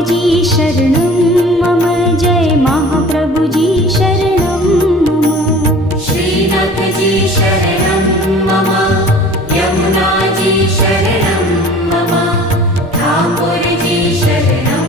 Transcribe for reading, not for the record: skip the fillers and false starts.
जी शरणं मम, जय महाप्रभु जी शरणं मम। श्रीनाथ जी शरणं मम, यमुना जी शरणं